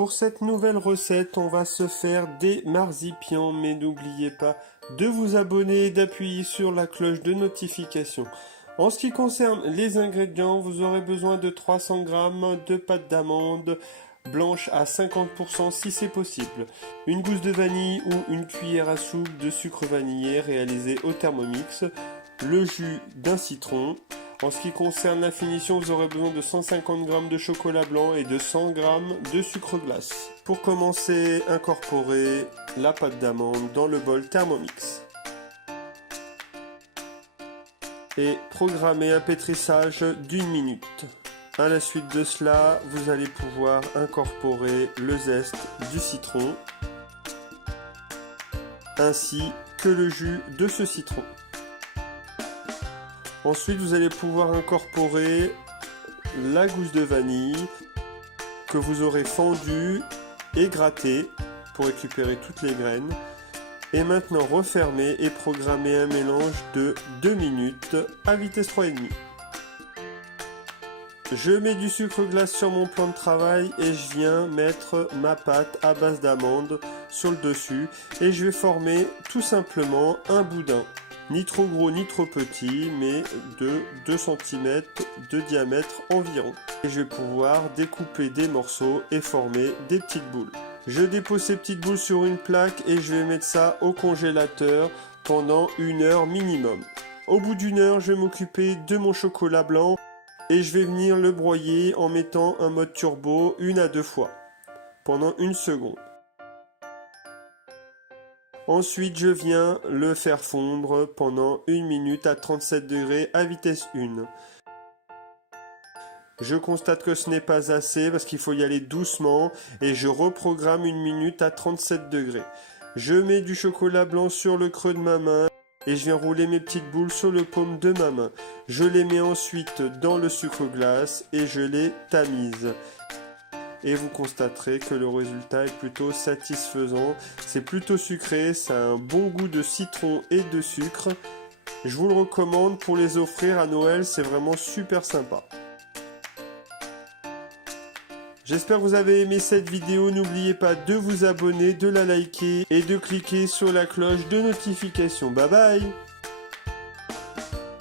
Pour cette nouvelle recette, on va se faire des marzipians, mais n'oubliez pas de vous abonner et d'appuyer sur la cloche de notification. En ce qui concerne les ingrédients, vous aurez besoin de 300 g de pâte d'amande blanche à 50% si c'est possible, une gousse de vanille ou une cuillère à soupe de sucre vanillé réalisé au Thermomix, le jus d'un citron. En ce qui concerne la finition, vous aurez besoin de 150 g de chocolat blanc et de 100 g de sucre glace. Pour commencer, incorporez la pâte d'amande dans le bol Thermomix. Et programmez un pétrissage d'1 minute. À la suite de cela, vous allez pouvoir incorporer le zeste du citron ainsi que le jus de ce citron. Ensuite, vous allez pouvoir incorporer la gousse de vanille que vous aurez fendue et grattée pour récupérer toutes les graines. Et maintenant, refermer et programmer un mélange de 2 minutes à vitesse 3,5. Je mets du sucre glace sur mon plan de travail et je viens mettre ma pâte à base d'amande sur le dessus et je vais former tout simplement un boudin. Ni trop gros ni trop petit, mais de 2 cm de diamètre environ. Et je vais pouvoir découper des morceaux et former des petites boules. Je dépose ces petites boules sur une plaque et je vais mettre ça au congélateur pendant 1 heure minimum. Au bout d'1 heure, je vais m'occuper de mon chocolat blanc et je vais venir le broyer en mettant un mode turbo 1 à 2 fois pendant 1 seconde. Ensuite, je viens le faire fondre pendant 1 minute à 37 degrés à vitesse 1. Je constate que ce n'est pas assez parce qu'il faut y aller doucement et je reprogramme 1 minute à 37 degrés. Je mets du chocolat blanc sur le creux de ma main et je viens rouler mes petites boules sur le paume de ma main. Je les mets ensuite dans le sucre glace et je les tamise. Et vous constaterez que le résultat est plutôt satisfaisant. C'est plutôt sucré, ça a un bon goût de citron et de sucre. Je vous le recommande pour les offrir à Noël, c'est vraiment super sympa. J'espère que vous avez aimé cette vidéo, n'oubliez pas de vous abonner, de la liker et de cliquer sur la cloche de notification. Bye bye!